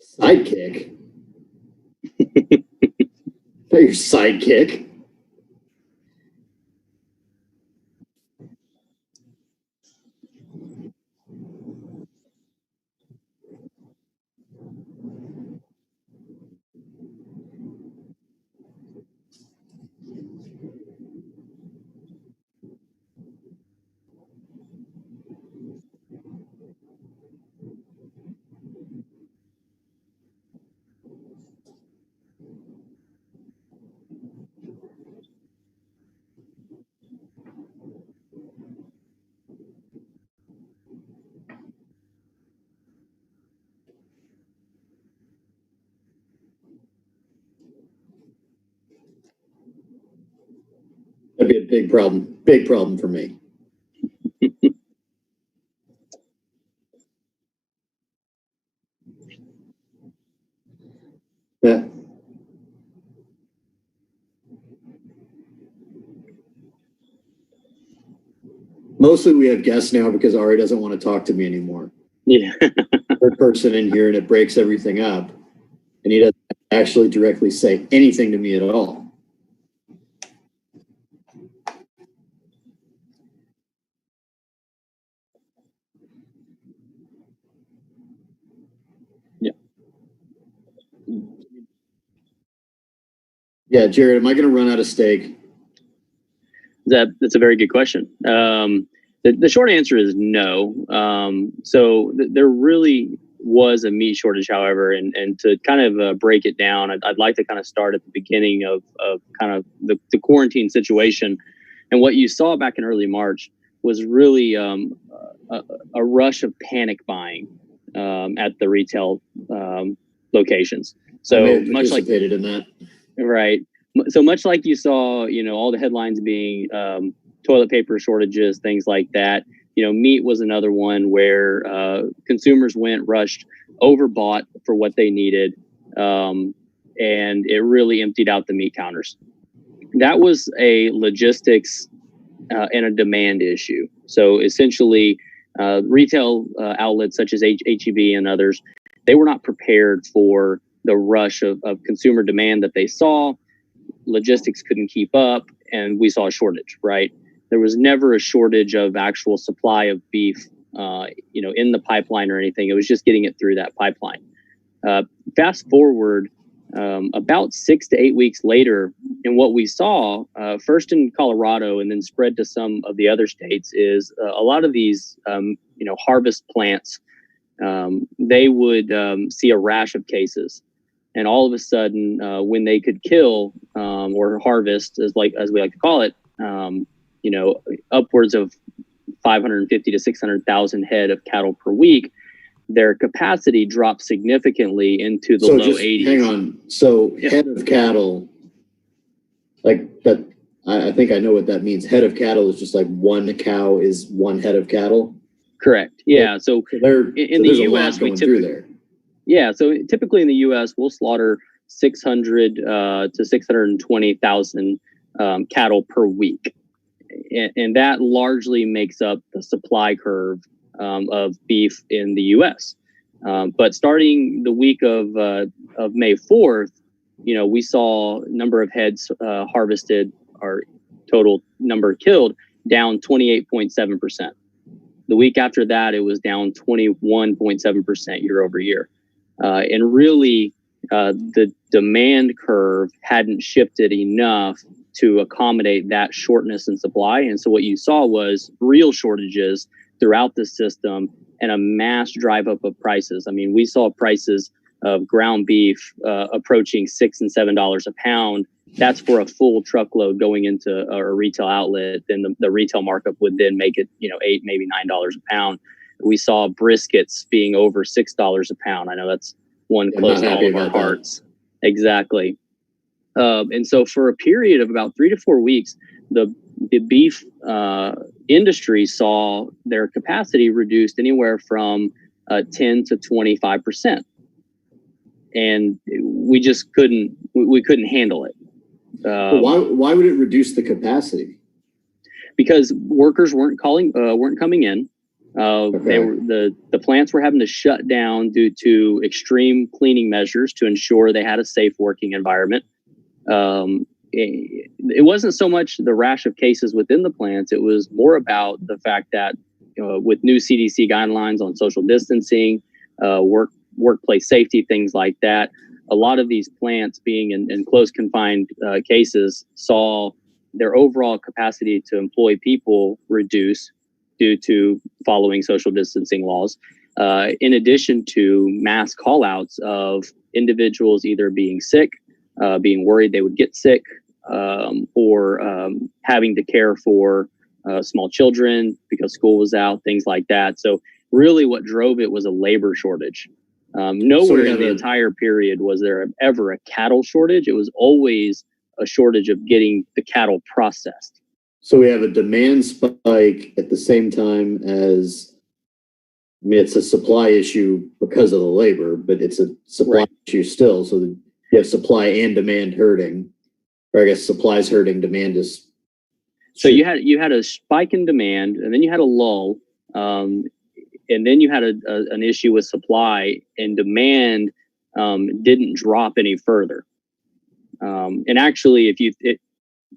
Sidekick? Not your sidekick. That'd be a big problem for me. Yeah. Mostly we have guests now because Ari doesn't want to talk to me anymore. Yeah. Third person in here and it breaks everything up. And he doesn't actually directly say anything to me at all. Yeah, Jarrett, am I going to run out of steak? That's a very good question. The short answer is no. There really was a meat shortage, however, and to kind of break it down, I'd like to kind of start at the beginning of kind of the quarantine situation. And what you saw back in early March was really a rush of panic buying at the retail locations. So much like in that. Right. So much like you saw, all the headlines being toilet paper shortages, things like that. Meat was another one where consumers rushed, overbought for what they needed, and it really emptied out the meat counters. That was a logistics and a demand issue. So essentially, retail outlets such as H-E-B and others, they were not prepared for the rush of consumer demand that they saw. Logistics couldn't keep up, and we saw a shortage, right? There was never a shortage of actual supply of beef, in the pipeline or anything. It was just getting it through that pipeline. Fast forward about 6 to 8 weeks later, and what we saw, first in Colorado and then spread to some of the other states, is a lot of these, harvest plants, they would see a rash of cases. And all of a sudden, when they could kill or harvest, as we like to call it, upwards of 550 to 600,000 head of cattle per week, their capacity dropped significantly into the low 80s. Hang on. So head of cattle, like that, I think I know what that means. Head of cattle is just like one cow is one head of cattle. Correct. Yeah. So in the U.S., we typically in the U.S. we'll slaughter 600 to 620,000 cattle per week, and that largely makes up the supply curve of beef in the U.S. But starting the week of May 4th, we saw number of heads harvested, or total number killed, down 28.7%. The week after that, it was down 21.7% year over year. And really, the demand curve hadn't shifted enough to accommodate that shortness in supply. And so what you saw was real shortages throughout the system and a mass drive up of prices. I mean, we saw prices of ground beef approaching $6 and $7 a pound. That's for a full truckload going into a retail outlet. Then the retail markup would then make it, $8, maybe $9 a pound. We saw briskets being over $6 a pound. I know that's one close to all of our hearts. Exactly. And so for a period of about 3 to 4 weeks, the beef industry saw their capacity reduced anywhere from 10 to 25%. And we just couldn't handle it. Why would it reduce the capacity? Because workers weren't coming in. The plants were having to shut down due to extreme cleaning measures to ensure they had a safe working environment. It wasn't so much the rash of cases within the plants. It was more about the fact that with new CDC guidelines on social distancing, workplace safety, things like that, a lot of these plants being in close confined cases saw their overall capacity to employ people reduce due to following social distancing laws, in addition to mass call-outs of individuals either being sick, being worried they would get sick, or having to care for small children because school was out, things like that. So really what drove it was a labor shortage. Nowhere in the entire period was there ever a cattle shortage. It was always a shortage of getting the cattle processed. So we have a demand spike at the same time as, I mean, it's a supply issue because of the labor, but it's a supply issue still. So you have supply and demand hurting, or I guess supply's hurting, demand is. So you had a spike in demand, and then you had a lull, and then you had an issue with supply, and demand didn't drop any further. And actually,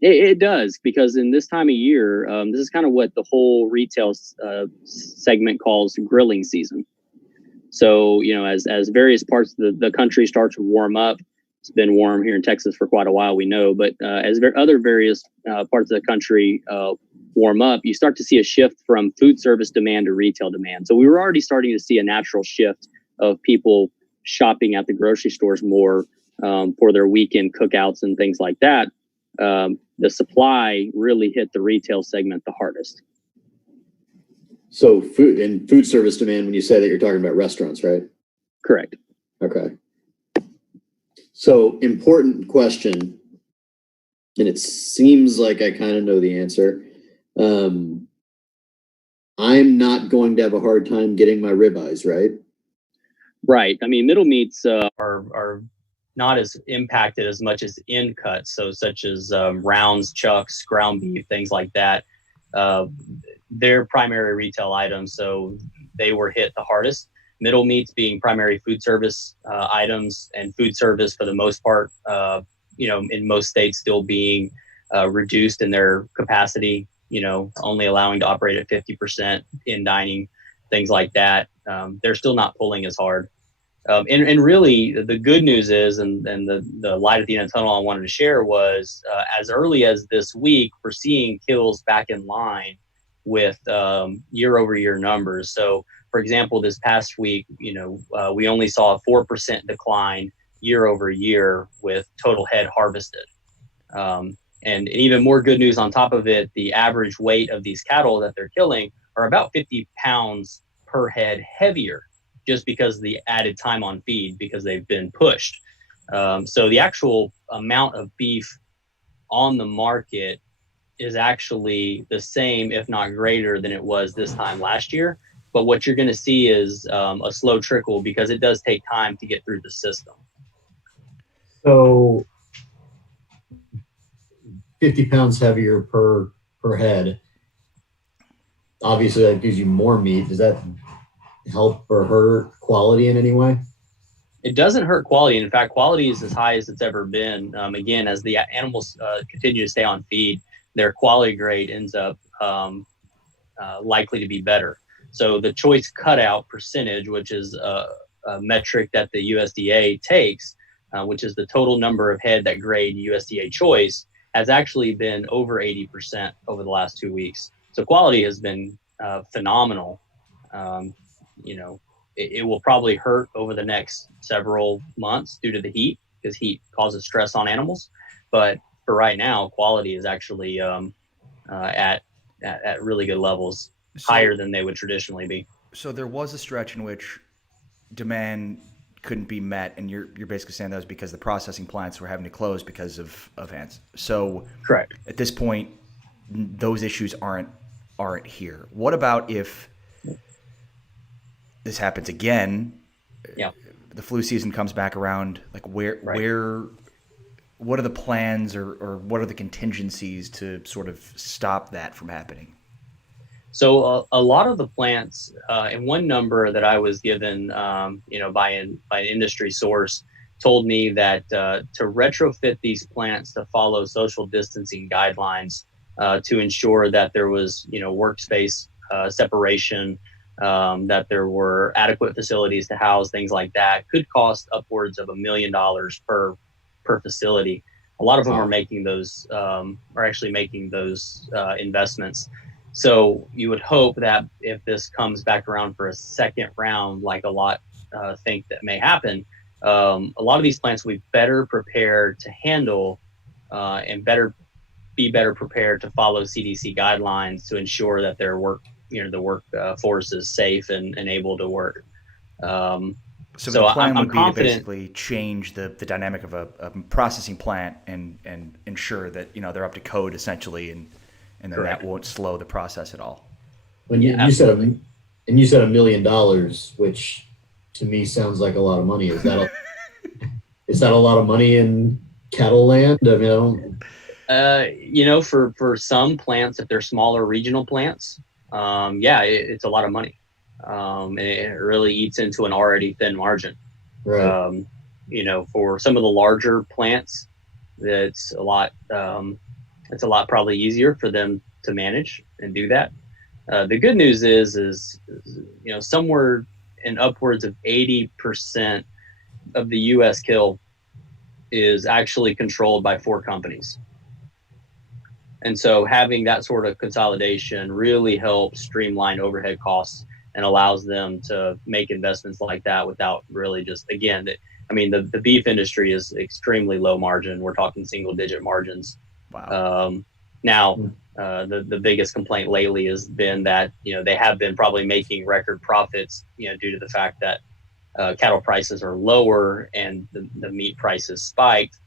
it does, because in this time of year, this is kind of what the whole retail segment calls grilling season. So, as various parts of the country start to warm up, it's been warm here in Texas for quite a while, we know, but as other various parts of the country warm up, you start to see a shift from food service demand to retail demand. So we were already starting to see a natural shift of people shopping at the grocery stores more for their weekend cookouts and things like that. The supply really hit the retail segment the hardest. So food service demand, when you say that, you're talking about restaurants, right? Correct. Okay. So important question, and it seems like I kind of know the answer. I'm not going to have a hard time getting my ribeyes, right? Right. I mean, middle meats are not as impacted as much as end cuts, so such as rounds, chucks, ground beef, things like that. They're primary retail items, so they were hit the hardest. Middle meats being primary food service items, and food service for the most part, in most states still being reduced in their capacity, only allowing to operate at 50% in dining, things like that. They're still not pulling as hard. And really, the good news is, and the light at the end of the tunnel I wanted to share was, as early as this week, we're seeing kills back in line with year-over-year numbers. So, for example, this past week, we only saw a 4% decline year-over-year with total head harvested. And even more good news on top of it, the average weight of these cattle that they're killing are about 50 pounds per head heavier, just because of the added time on feed, because they've been pushed. So the actual amount of beef on the market is actually the same, if not greater, than it was this time last year. But what you're going to see is a slow trickle, because it does take time to get through the system. So 50 pounds heavier per head. Obviously, that gives you more meat. Does that help or hurt quality in any way? It doesn't hurt quality. In fact, quality is as high as it's ever been. Again, as the animals continue to stay on feed, their quality grade ends up likely to be better. So the choice cutout percentage, which is a metric that the USDA takes, which is the total number of head that grade USDA choice, has actually been over 80% over the last 2 weeks. So quality has been phenomenal. It will probably hurt over the next several months due to the heat, because heat causes stress on animals. But for right now, quality is actually at really good levels, higher than they would traditionally be. So there was a stretch in which demand couldn't be met, and you're basically saying that was because the processing plants were having to close because of ants. So correct. At this point, those issues aren't here. What about if this happens again? Yeah. The flu season comes back around. Like what are the plans or what are the contingencies to sort of stop that from happening? So a lot of the plants, and one number that I was given, by an industry source, told me that to retrofit these plants to follow social distancing guidelines, to ensure that there was, workspace separation, that there were adequate facilities to house things like that, could cost upwards of $1 million per facility. A lot of them are making those, investments. So you would hope that if this comes back around for a second round, like a lot think that may happen, a lot of these plants will be better prepared to handle and be better prepared to follow CDC guidelines to ensure that their workforce is safe and able to work. So the plan would be confident to basically change the dynamic of a processing plant and ensure that they're up to code essentially, and then Correct. that won't slow the process at all. When you said $1 million, which to me sounds like a lot of money. Is that a lot of money in cattle land? I mean, I don't. For some plants, if they're smaller regional plants, it's a lot of money. And it really eats into an already thin margin. Right. For some of the larger plants, it's a lot probably easier for them to manage and do that. The good news is somewhere in upwards of 80% of the U.S. kill is actually controlled by 4 companies. And so having that sort of consolidation really helps streamline overhead costs and allows them to make investments like that without really the beef industry is extremely low margin. We're talking single digit margins. Wow. The biggest complaint lately has been that, they have been probably making record profits, due to the fact that cattle prices are lower and the meat prices spiked.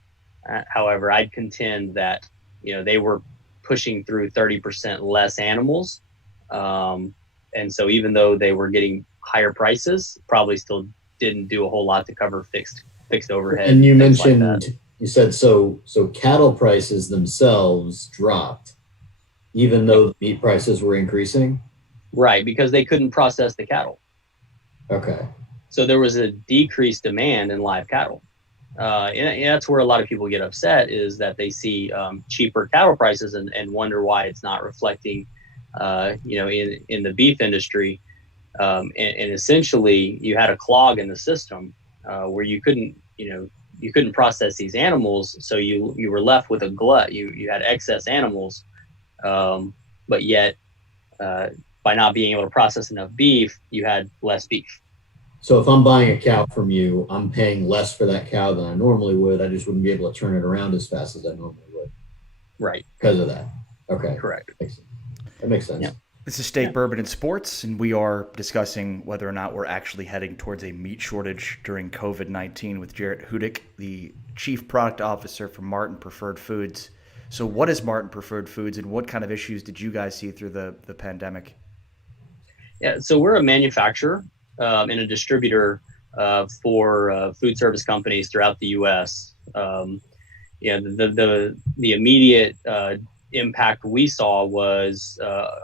However, I'd contend that, they were pushing through 30% less animals. And so even though they were getting higher prices, probably still didn't do a whole lot to cover fixed overhead. And you mentioned, you said, so cattle prices themselves dropped, even though the meat prices were increasing? Right, because they couldn't process the cattle. Okay. So there was a decreased demand in live cattle. And that's where a lot of people get upset, is that they see cheaper cattle prices and wonder why it's not reflecting, in the beef industry. And essentially you had a clog in the system where you couldn't process these animals. So you were left with a glut. You had excess animals, but yet by not being able to process enough beef, you had less beef. So if I'm buying a cow from you, I'm paying less for that cow than I normally would. I just wouldn't be able to turn it around as fast as I normally would. Right. Because of that. Okay. Correct. That makes sense. Yeah. This is Steak, Bourbon, and Sports, and we are discussing whether or not we're actually heading towards a meat shortage during COVID-19 with Jarrett Hudek, the Chief Product Officer for Martin Preferred Foods. So what is Martin Preferred Foods, and what kind of issues did you guys see through the pandemic? Yeah, so we're a manufacturer and a distributor for food service companies throughout the U.S. The immediate impact we saw was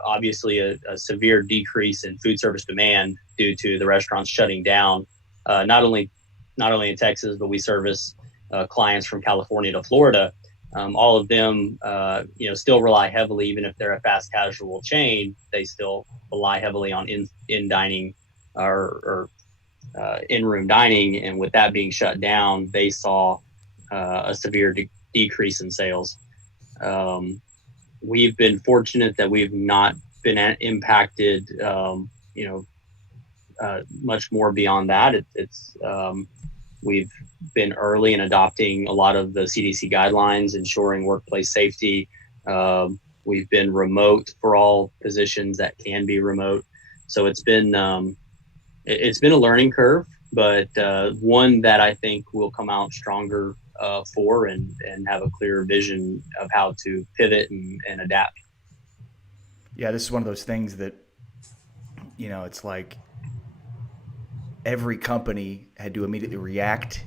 obviously a severe decrease in food service demand due to the restaurants shutting down. Not only in Texas, but we service clients from California to Florida. All of them, still rely heavily, even if they're a fast casual chain, they still rely heavily on in dining or in-room dining. And with that being shut down, they saw a severe decrease in sales. We've been fortunate that we've not been impacted, much more beyond that. We've been early in adopting a lot of the CDC guidelines, ensuring workplace safety. We've been remote for all positions that can be remote. So it's been a learning curve, but one that I think will come out stronger for and have a clearer vision of how to pivot and adapt. Yeah, this is one of those things that, it's like every company had to immediately react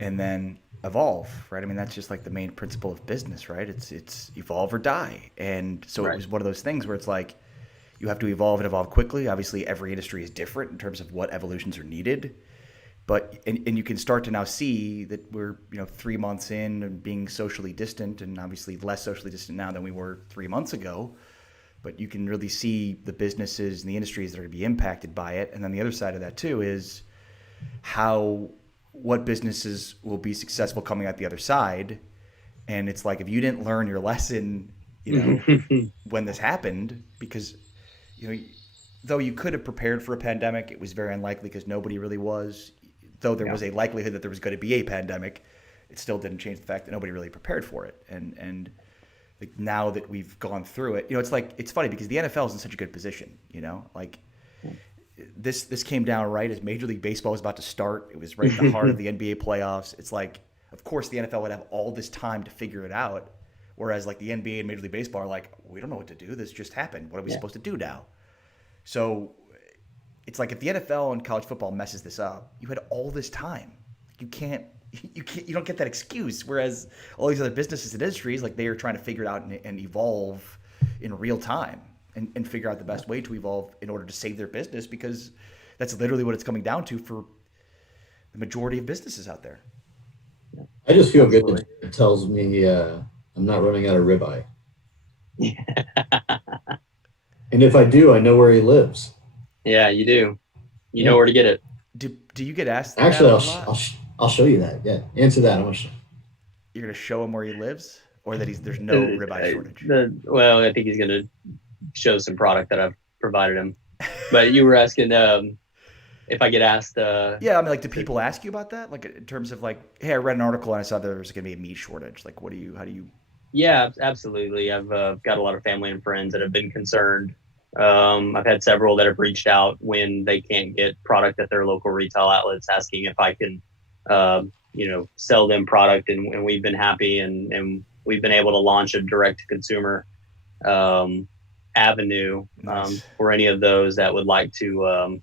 and then evolve, right? I mean, that's just like the main principle of business, right? It's evolve or die. And so It was one of those things where it's like you have to evolve and evolve quickly. Obviously, every industry is different in terms of what evolutions are needed. But and you can start to now see that we're 3 months in and being socially distant, and obviously less socially distant now than we were 3 months ago. But you can really see the businesses and the industries that are going to be impacted by it. And then the other side of that too is what businesses will be successful coming out the other side. And it's like, if you didn't learn your lesson, when this happened, because though you could have prepared for a pandemic, it was very unlikely because nobody really was. Though there was a likelihood that there was going to be a pandemic, it still didn't change the fact that nobody really prepared for it. And like, now that we've gone through it, it's funny because the NFL is in such a good position. This came down right as Major League Baseball was about to start. It was right in the heart of the NBA playoffs. It's like, of course, the NFL would have all this time to figure it out, whereas like the NBA and Major League Baseball are like, we don't know what to do. This just happened. What are we supposed to do now? So it's like, if the NFL and college football messes this up, you had all this time. You don't get that excuse. Whereas all these other businesses and industries, like, they are trying to figure it out and evolve in real time and figure out the best way to evolve in order to save their business, because that's literally what it's coming down to for the majority of businesses out there. I just feel good that it tells me I'm not running out of ribeye. And if I do, I know where he lives. Yeah, you do. You know where to get it. Do you get asked? Actually, I'll show you that. Yeah, answer that. You're gonna show him where he lives, or that there's no ribeye shortage. Well, I think he's gonna show some product that I've provided him. But you were asking if I get asked. Yeah, I mean, like, do people ask you about that? Like, in terms of like, hey, I read an article and I saw there was gonna be a meat shortage. Like, how do you? Yeah, absolutely. I've got a lot of family and friends that have been concerned. I've had several that have reached out when they can't get product at their local retail outlets, asking if I can, sell them product, and we've been happy, and we've been able to launch a direct to consumer avenue for any of those that would like to,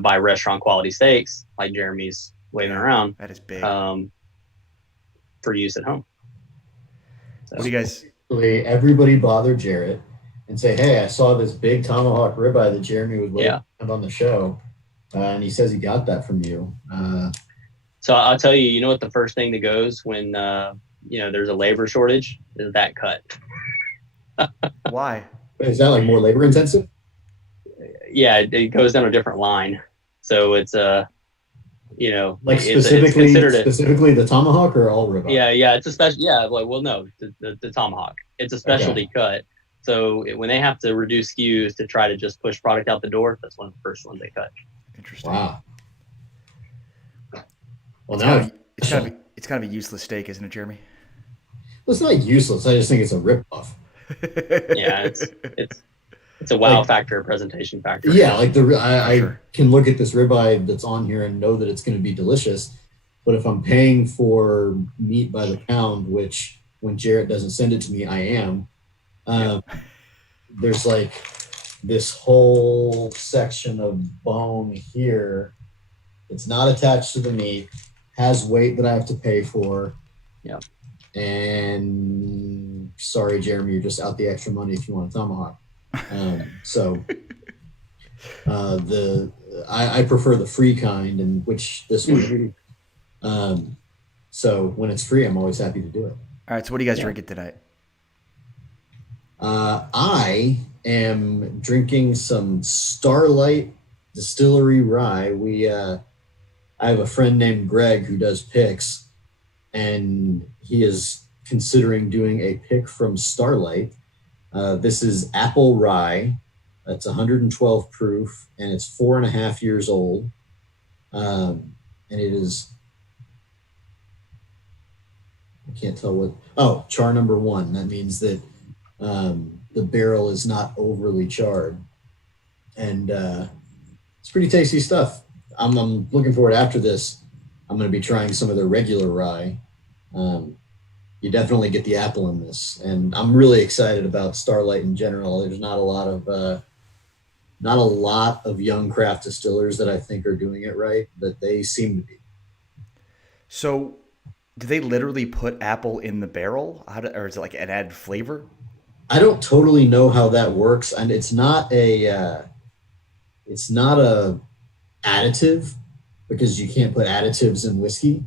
buy restaurant quality steaks, like Jeremy's waving around. That is big. For use at home. So, what do you guys? Everybody bother Jarrett and say, hey, I saw this big tomahawk ribeye that Jeremy was waiting on the show, and he says he got that from you. So I'll tell you, what the first thing that goes when there's a labor shortage is that cut. Why? Is that like more labor intensive? Yeah, it goes down a different line. So it's like specifically the tomahawk or all ribeye? Yeah, it's a special. Yeah, the tomahawk. It's a specialty cut. So when they have to reduce SKUs to try to just push product out the door, that's one of the first ones they cut. Interesting. Wow. Well, it's kind of a useless steak, isn't it, Jeremy? Well, it's not useless. I just think it's a ripoff. Yeah, it's a wow factor, a presentation factor. Yeah, like I can look at this ribeye that's on here and know that it's going to be delicious. But if I'm paying for meat by the pound, which when Jarrett doesn't send it to me, I am. There's like this whole section of bone here. It's not attached to the meat, has weight that I have to pay for. Yeah. And sorry, Jeremy, you're just out the extra money if you want a tomahawk. I prefer the free kind, and which this one. So when it's free, I'm always happy to do it. All right. So what are you guys drinking tonight? I am drinking some Starlight Distillery rye. I have a friend named Greg who does picks, and he is considering doing a pick from Starlight. This is apple rye. It's 112 proof, and it's 4.5 years old. And it is, I can't tell what, char number 1. That means that the barrel is not overly charred. And it's pretty tasty stuff. I'm looking forward after this. I'm going to be trying some of their regular rye. You definitely get the apple in this, and I'm really excited about Starlight in general. There's not a lot of young craft distillers that I think are doing it right, but they seem to be. So, do they literally put apple in the barrel? Or is it like an added flavor? I don't totally know how that works, and it's not a additive, because you can't put additives in whiskey.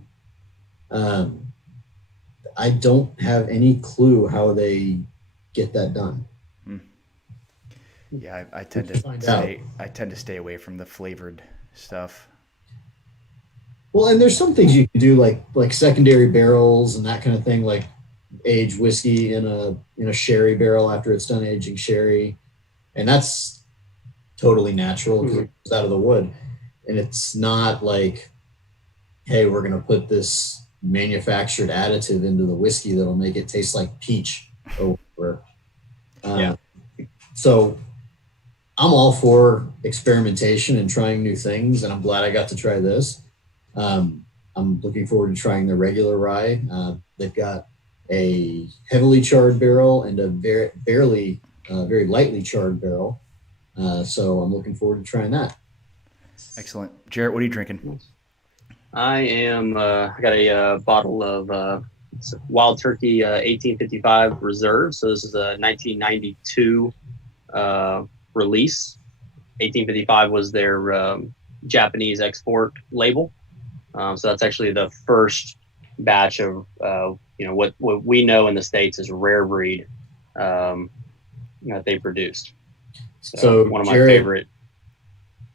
I don't have any clue how they get that done. Yeah, I tend to stay away from the flavored stuff. Well, and there's some things you can do, like secondary barrels and that kind of thing, like age whiskey in a sherry barrel after it's done aging sherry, and that's totally natural because it comes out of the wood, and it's not like, hey, we're going to put this manufactured additive into the whiskey that'll make it taste like peach or whatever. So I'm all for experimentation and trying new things, and I'm glad I got to try this. I'm looking forward to trying the regular rye. They've got a heavily charred barrel and a very lightly charred barrel. So I'm looking forward to trying that. Excellent. Jarrett, what are you drinking? I got a bottle of Wild Turkey 1855 Reserve. So this is a 1992 release. 1855 was their Japanese export label. So that's actually the first batch of what we know in the States is rare breed that they produced. So one of my favorite.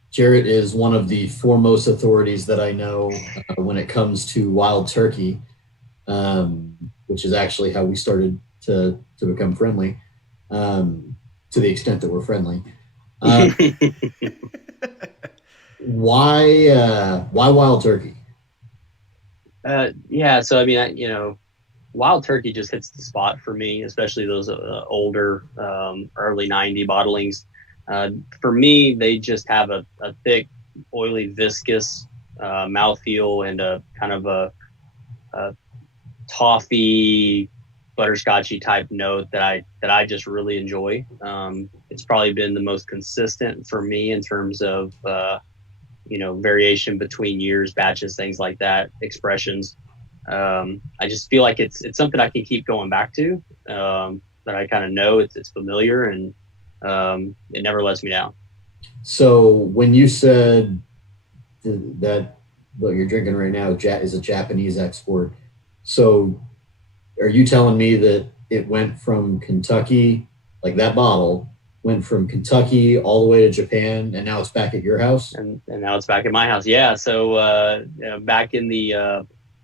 Jarrett is one of the foremost authorities that I know when it comes to Wild Turkey, which is actually how we started to become friendly, to the extent that we're friendly. Why Wild Turkey? So I mean, Wild Turkey just hits the spot for me, especially those older, early 90 bottlings. For me, they just have a thick, oily, viscous mouthfeel and a kind of a toffee, butterscotchy type note that I just really enjoy. It's probably been the most consistent for me in terms of variation between years, batches, things like that, expressions. I just feel like it's something I can keep going back to, that I kind of know it's familiar, and it never lets me down. So when you said that what you're drinking right now is a Japanese export, so are you telling me that it went from Kentucky, like that bottle went from Kentucky all the way to Japan, and now it's back at your house? And now it's back at my house. Yeah. So back in the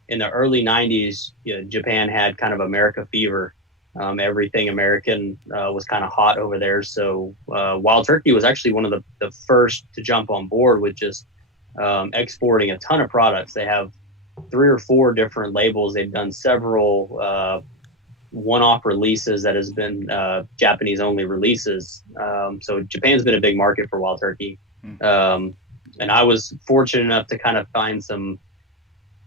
early 90s, Japan had kind of America fever. Everything American was kind of hot over there. So Wild Turkey was actually one of the first to jump on board with just exporting a ton of products. They have 3 or 4 different labels. They've done several one-off releases that has been Japanese only releases. So Japan's been a big market for Wild Turkey. And I was fortunate enough to kind of find some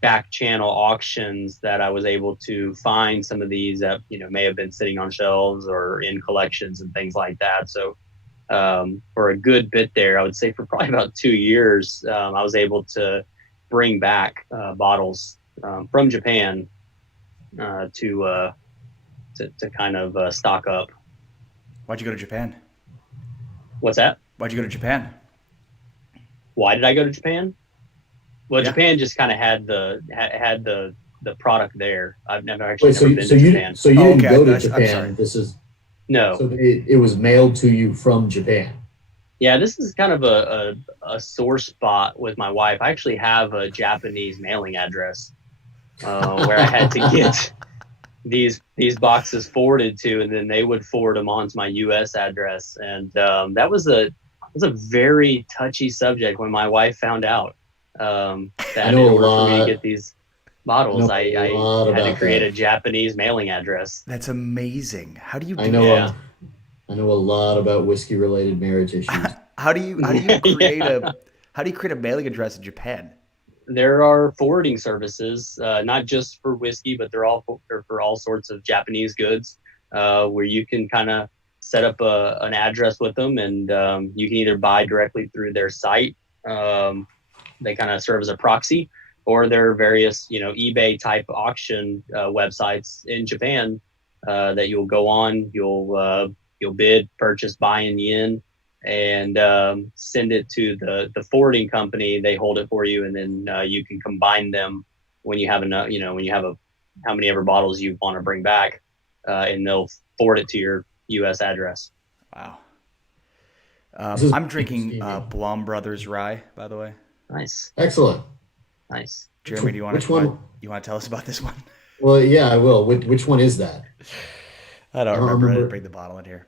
back channel auctions that I was able to find some of these that may have been sitting on shelves or in collections and things like that. So for a good bit there, I would say for probably about 2 years, I was able to bring back bottles from Japan to kind of stock up. Why'd you go to Japan? What's that? Why'd you go to Japan? Why did I go to Japan? Well, yeah. Japan just kind of had the product there. I've never actually been to Japan. So you didn't go to Japan. This is no. So it was mailed to you from Japan. Yeah, this is kind of a sore spot with my wife. I actually have a Japanese mailing address where I had to get these boxes forwarded to, and then they would forward them on to my U.S. address. And that was a very touchy subject when my wife found out. That in order for me to get these bottles, I had to create a Japanese mailing address. That's amazing. How do you do I know a lot about whiskey related marriage issues. How do you create a mailing address in Japan? There are forwarding services, not just for whiskey, but they're for all sorts of Japanese goods, where you can kind of set up an address with them, and you can either buy directly through their site. They kind of serve as a proxy, or there are various, eBay type auction websites in Japan that you'll go on, you'll bid, purchase, buy in yen, and send it to the forwarding company. They hold it for you, and then you can combine them when you have enough, when you have how many ever bottles you want to bring back, and they'll forward it to your U.S. address. Wow. I'm drinking Blom Brothers Rye, by the way. Nice. Excellent. Nice. Jeremy, do you want to tell us about this one? Well, yeah, I will. Which one is that? I don't remember. I didn't bring the bottle in here.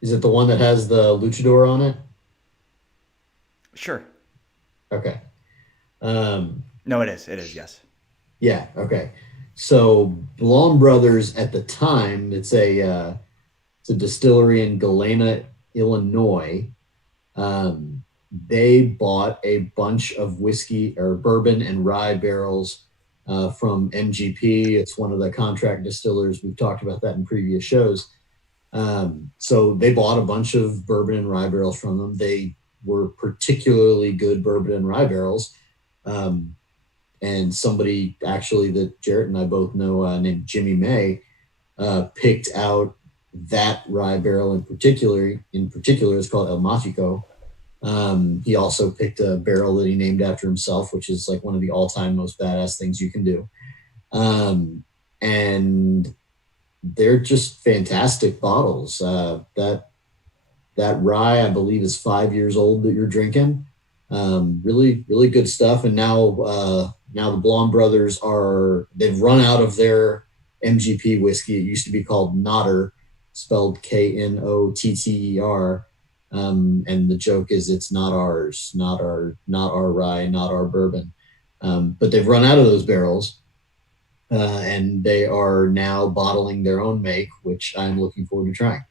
Is it the one that has the luchador on it? Sure. Okay. No, it is. It is, yes. Yeah, okay. So Blom Brothers at the time, it's a distillery in Galena, Illinois. They bought a bunch of whiskey or bourbon and rye barrels from MGP. It's one of the contract distillers. We've talked about that in previous shows. So they bought a bunch of bourbon and rye barrels from them. They were particularly good bourbon and rye barrels. And somebody actually that Jarrett and I both know named Jimmy May picked out that rye barrel in particular. It's called El Mágico. He also picked a barrel that he named after himself, which is like one of the all-time most badass things you can do. And they're just fantastic bottles. That rye, I believe, is 5 years old that you're drinking. Really, really good stuff. And now the Blom Brothers they've run out of their MGP whiskey. It used to be called Knotter, spelled Knotter. And the joke is it's not ours, not our rye, not our bourbon. But they've run out of those barrels, and they are now bottling their own make, which I'm looking forward to trying.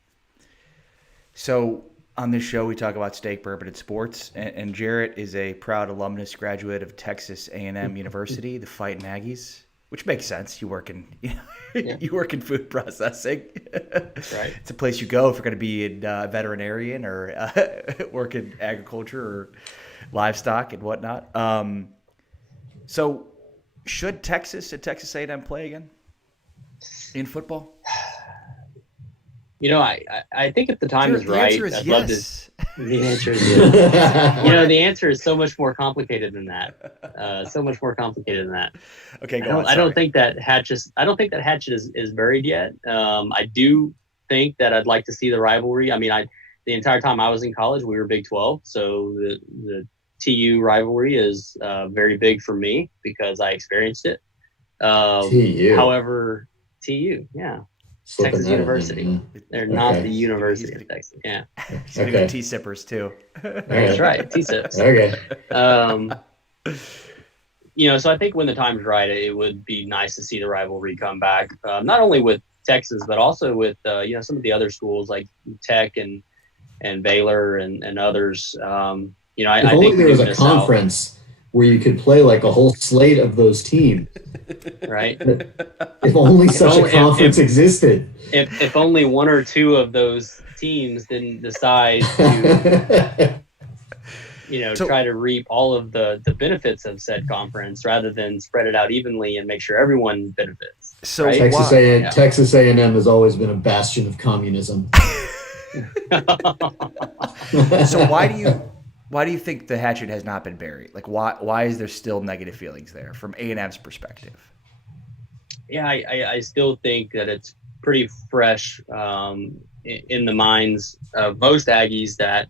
So on this show, we talk about steak, bourbon, and sports. And Jarrett is a proud alumnus graduate of Texas A&M University, the Fighting Aggies, which makes sense. You work in you work in food processing. Right. It's a place you go if you're going to be in veterinarian or work in agriculture or livestock and whatnot. So should Texas A&M play again in football? I think if the time is right, I'd love to. The answer is yes. The answer is so much more complicated than that. Okay, go on. I don't think that hatchet is buried yet. I do think that I'd like to see the rivalry. I mean, the entire time I was in college, we were Big 12, so the TU rivalry is very big for me because I experienced it. TU. However, TU, yeah. Texas University. They're not the University of Texas. Yeah. So we got T-sippers too. That's right. T-sips. Okay. So I think when the time's right, it would be nice to see the rivalry come back. Not only with Texas, but also with some of the other schools like Tech and Baylor and others. I think there was a conference where you could play like a whole slate of those teams. Right. If only such a conference existed. If only one or two of those teams didn't decide to, try to reap all of the benefits of said conference rather than spread it out evenly and make sure everyone benefits. So right? Texas A&M has always been a bastion of communism. So why do you think the hatchet has not been buried? Like, why is there still negative feelings there from A&M's perspective? Yeah, I still think that it's pretty fresh in the minds of most Aggies that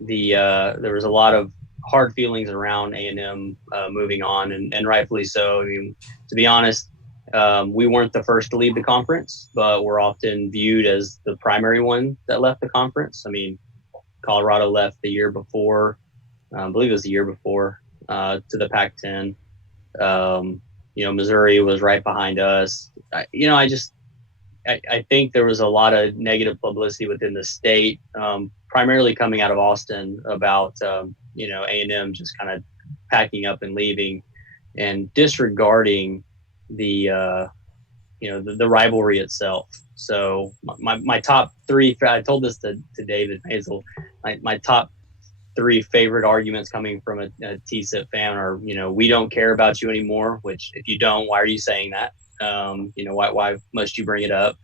there was a lot of hard feelings around A&M moving on, and rightfully so. I mean, to be honest, we weren't the first to leave the conference, but we're often viewed as the primary one that left the conference. I mean, Colorado left the year before, I believe it was the year before, to the Pac-10. Missouri was right behind us. I think there was a lot of negative publicity within the state, primarily coming out of Austin about, A&M just kind of packing up and leaving and disregarding the rivalry itself. So my top three, I told this to David Maisel, my top three favorite arguments coming from a TSIP fan are, we don't care about you anymore, which if you don't, why are you saying that? Why must you bring it up?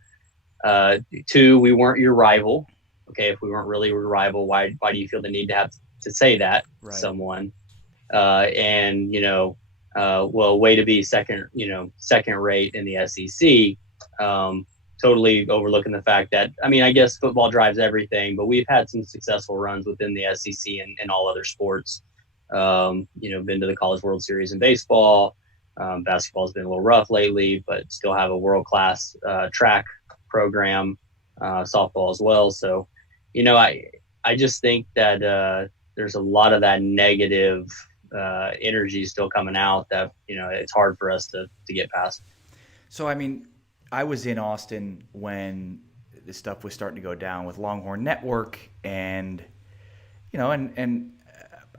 2, we weren't your rival. Okay, if we weren't really your rival, why do you feel the need to have to say that to someone? Way to be second rate in the SEC. Totally overlooking the fact that, I guess football drives everything, but we've had some successful runs within the SEC and all other sports. Been to the College World Series in baseball. Basketball's been a little rough lately, but still have a world-class track program, softball as well. So, I just think that there's a lot of that negative energy still coming out that, it's hard for us to get past. So, I was in Austin when this stuff was starting to go down with Longhorn Network, and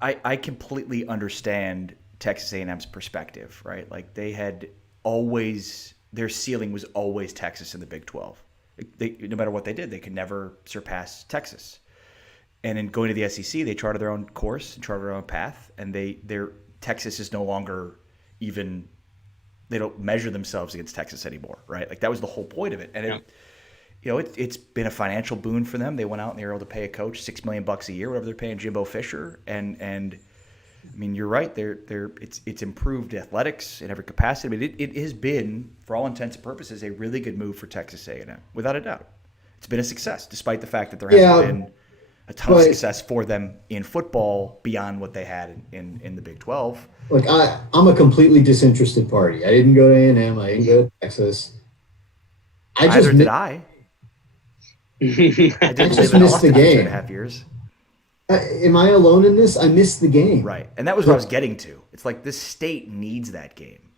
I completely understand Texas A&M's perspective, right? Like they had always, their ceiling was always Texas in the Big 12. No matter what they did, they could never surpass Texas. And in going to the SEC, they charted their own course and charted their own path, and their Texas is no longer even, they don't measure themselves against Texas anymore, right? Like that was the whole point of it. And it's been a financial boon for them. They went out and they were able to pay a coach $6 million a year, whatever they're paying Jimbo Fisher, and you're right. It's improved athletics in every capacity. It has been, for all intents and purposes, a really good move for Texas A&M, without a doubt. It's been a success, despite the fact that there hasn't been a ton of success for them in football beyond what they had in the Big 12. Look, I'm a completely disinterested party. I didn't go to A&M. I didn't go to Texas. Neither did I. I just missed the game. 2.5 years. Am I alone in this? I missed the game. Right. And that was what I was getting to. It's like this state needs that game.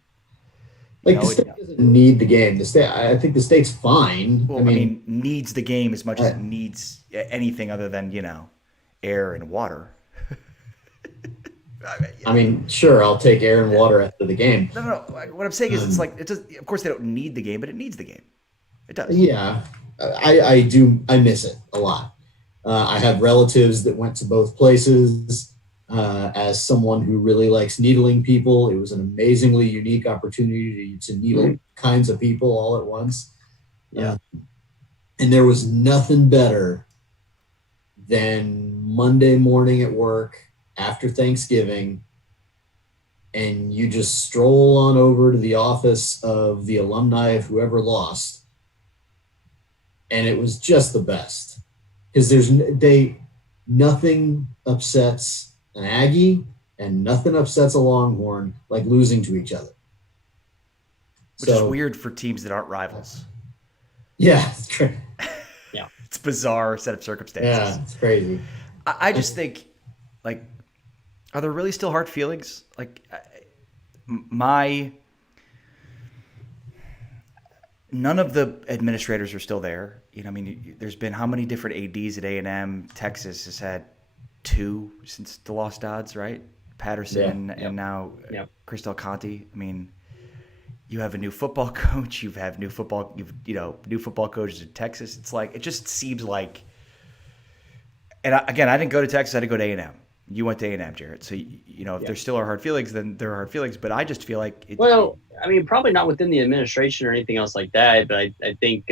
The state doesn't need the game. I think the state's fine. Well, needs the game as much as it needs anything other than, air and water. Sure, I'll take air and water after the game. No. What I'm saying is it's like, of course they don't need the game, but it needs the game. It does. Yeah. I do. I miss it a lot. I have relatives that went to both places. As someone who really likes needling people, it was an amazingly unique opportunity to needle kinds of people all at once. Yeah. And there was nothing better than Monday morning at work after Thanksgiving, and you just stroll on over to the office of the alumni of whoever lost. And it was just the best, because nothing upsets an Aggie and nothing upsets a Longhorn like losing to each other. Which is weird for teams that aren't rivals. Yeah, it's crazy. Yeah, it's a bizarre set of circumstances. Yeah, it's crazy. I just think, like, are there really still hard feelings? Like, none of the administrators are still there. There's been how many different ADs at A&M? Texas has had 2 since the lost odds, right? Patterson and now Chris Del Conte. You have a new football coach. You have new football coaches in Texas. It's like, it just seems like, and I didn't go to Texas. I didn't go to A&M. You went to A&M, Jarrett. So, if there still are hard feelings, then there are hard feelings. But I just feel like probably not within the administration or anything else like that. But I think,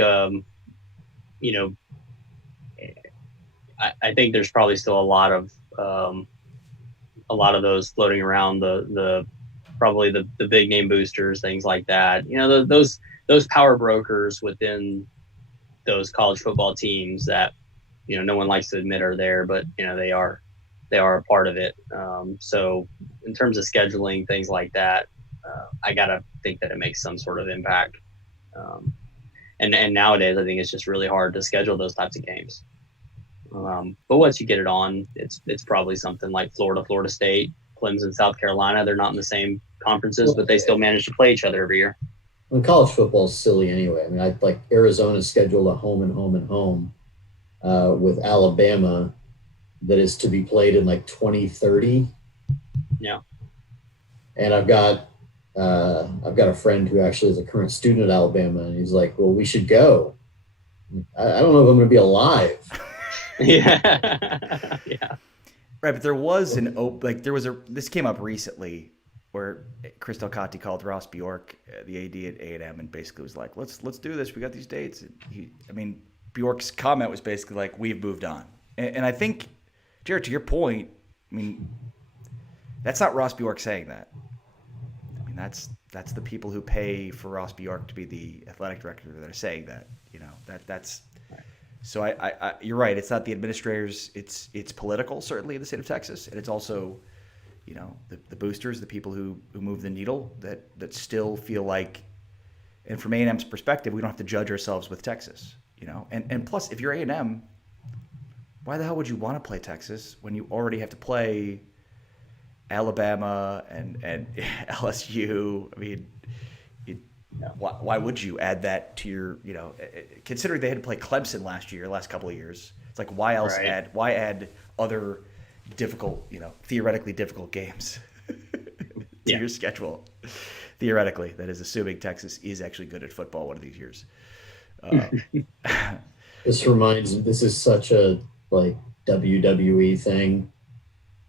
I think there's probably still a lot of those floating around, the big name boosters, things like that. Those power brokers within those college football teams that no one likes to admit are there, but they are a part of it. So in terms of scheduling things like that, I gotta think that it makes some sort of impact. And nowadays, I think it's just really hard to schedule those types of games. But once you get it on, it's probably something like Florida State, Clemson, South Carolina. They're not in the same conferences, but they still manage to play each other every year. Well, college football is silly anyway. I like Arizona's scheduled a home and home with Alabama that is to be played in like 2030. Yeah. And I've got a friend who actually is a current student at Alabama, and he's like, well, we should go. I don't know if I'm going to be alive. Yeah. Right, but there was this came up recently. where Chris Delcati called Ross Bjork, the AD at A&M, and basically was like, let's do this. We got these dates. And Bjork's comment was basically like, we've moved on. And I think, Jarrett, to your point, that's not Ross Bjork saying that. That's the people who pay for Ross Bjork to be the athletic director that are saying that. That's. So I you're right. It's not the administrators. It's political, certainly in the state of Texas, and it's also, the boosters, the people who move the needle that still feel like. And from A&M's perspective, we don't have to judge ourselves with Texas. And plus, if you're A&M, why the hell would you want to play Texas when you already have to play Alabama and LSU? Why would you add that to your, considering they had to play Clemson last couple of years? It's like, why else add other difficult, theoretically difficult games to your schedule? Theoretically, that is assuming Texas is actually good at football one of these years. This is such a WWE thing,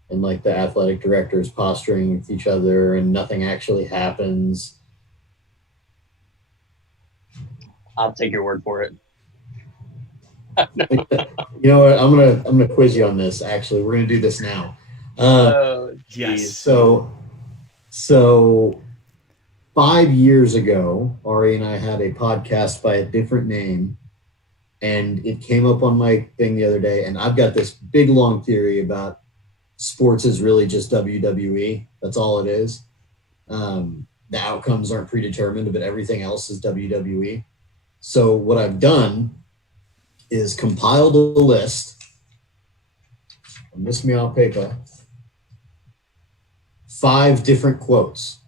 and the athletic directors posturing with each other and nothing actually happens. I'll take your word for it. You know what? I'm gonna quiz you on this. Actually, we're gonna do this now. Yes. So 5 years ago, Ari and I had a podcast by a different name, and it came up on my thing the other day. And I've got this big long theory about sports is really just WWE. That's all it is. The outcomes aren't predetermined, but everything else is WWE. So what I've done is compiled a list. Miss me on paper. 5 different quotes.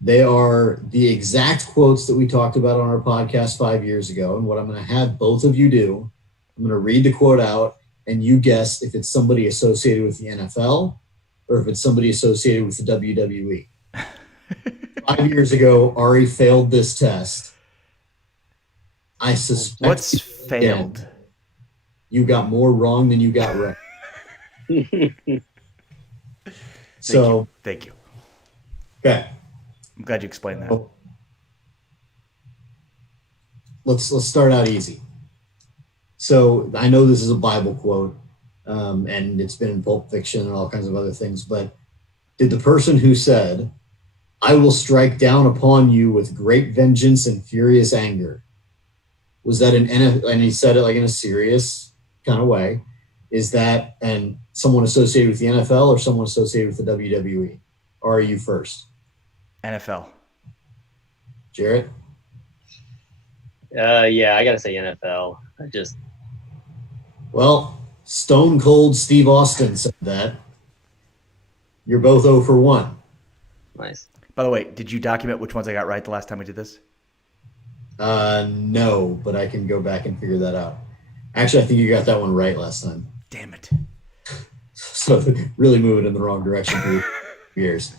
They are the exact quotes that we talked about on our podcast 5 years ago. And what I'm going to have both of you do, I'm going to read the quote out, and you guess if it's somebody associated with the NFL or if it's somebody associated with the WWE. 5 years ago, Ari failed this test. I suspect. What's failed? You got more wrong than you got right. Thank you. Okay. I'm glad you explained that. Let's start out easy. So I know this is a Bible quote, and it's been in Pulp Fiction and all kinds of other things, but did the person who said, "I will strike down upon you with great vengeance and furious anger," was that and he said it in a serious kind of way, is that and someone associated with the NFL or someone associated with the WWE? Or are you first? NFL. Jarrett? Yeah, I gotta say NFL. Well, Stone Cold Steve Austin said that. You're both 0 for 1. Nice. By the way, did you document which ones I got right the last time we did this? No, but I can go back and figure that out. Actually, I think you got that one right last time. Damn it. So really moving in the wrong direction for years.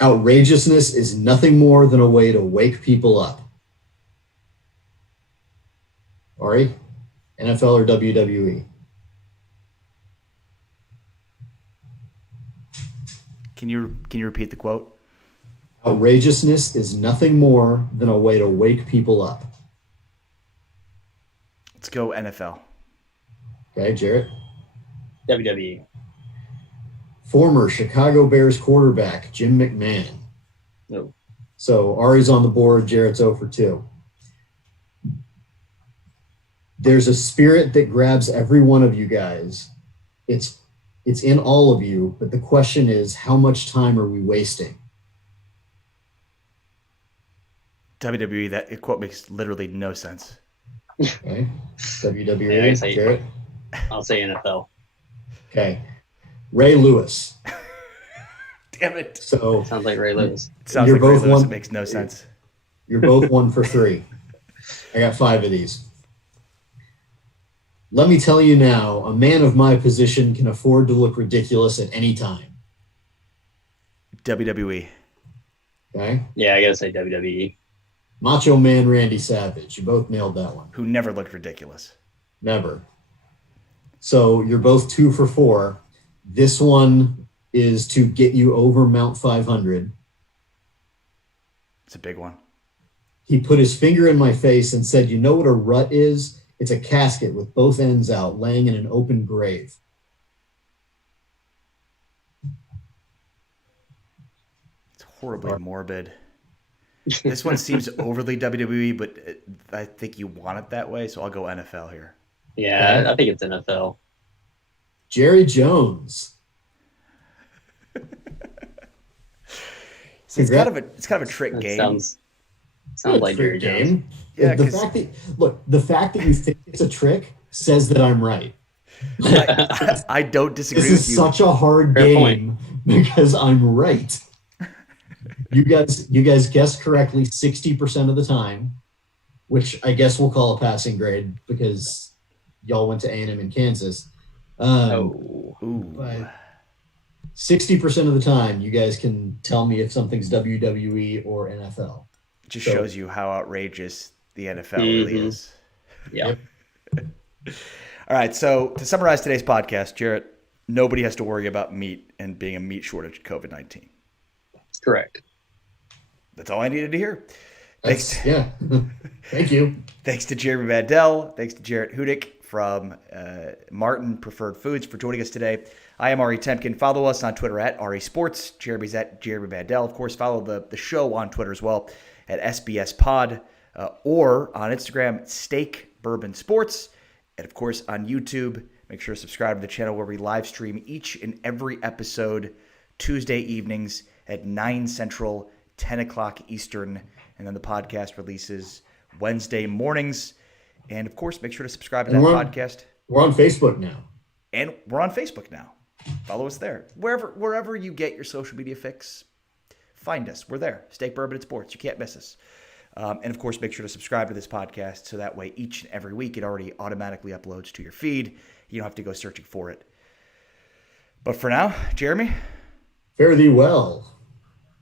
Outrageousness is nothing more than a way to wake people up. Ari, NFL or WWE? Can you repeat the quote? Outrageousness is nothing more than a way to wake people up. Let's go NFL. Okay, Jarrett? WWE. Former Chicago Bears quarterback Jim McMahon. No. So Ari's on the board, Jarrett's 0 for 2. There's a spirit that grabs every one of you guys. It's in all of you, but the question is, how much time are we wasting? WWE, that quote makes literally no sense. Okay. WWE, Jarrett? I'll say NFL. Okay. Ray Lewis. Damn it. So sounds like Ray Lewis. It sounds like Ray Lewis. It makes no sense. You're both 1 for 3. I got 5 of these. Let me tell you now, a man of my position can afford to look ridiculous at any time. WWE. Okay. Yeah, I gotta say WWE. Macho Man Randy Savage. You both nailed that one. Who never looked ridiculous. Never. So you're both 2 for 4. This one is to get you over Mount 500. It's a big one. He put his finger in my face and said, "You know what a rut is? It's a casket with both ends out, laying in an open grave." It's horribly morbid. This one seems overly WWE, but I think you want it that way, so I'll go NFL here. Yeah, I think it's NFL. Jerry Jones. See, it's kind of a trick game. Sounds like Jerry Jones. Yeah, the fact that you think it's a trick says that I'm right. I don't disagree with you. This is such a hard game because I'm right. You guys guessed correctly 60% of the time, which I guess we'll call a passing grade because y'all went to A&M in Kansas. But 60% of the time, you guys can tell me if something's WWE or NFL. It just shows you how outrageous the NFL really is. Yeah. All right, so to summarize today's podcast, Jarrett, nobody has to worry about meat and being a meat shortage of COVID-19. Correct. That's all I needed to hear. Thank you. Thanks to Jeremy Mandel. Thanks to Jarrett Hudek from Martin Preferred Foods for joining us today. I am Ari Temkin. Follow us on Twitter at Ari Sports. Jeremy's at Jeremy Mandel. Of course, follow the show on Twitter as well at SBS Pod or on Instagram, Steak Bourbon Sports. And of course, on YouTube, make sure to subscribe to the channel where we live stream each and every episode Tuesday evenings at 9 Central, 10 o'clock Eastern. And then the podcast releases Wednesday mornings. And of course, make sure to subscribe to that podcast. We're on Facebook now. And we're on Facebook now. Follow us there. Wherever you get your social media fix, find us. We're there. Steak, Bourbon, and Sports. You can't miss us. And of course, make sure to subscribe to this podcast so that way each and every week it already automatically uploads to your feed. You don't have to go searching for it. But for now, Jeremy. Fare thee well.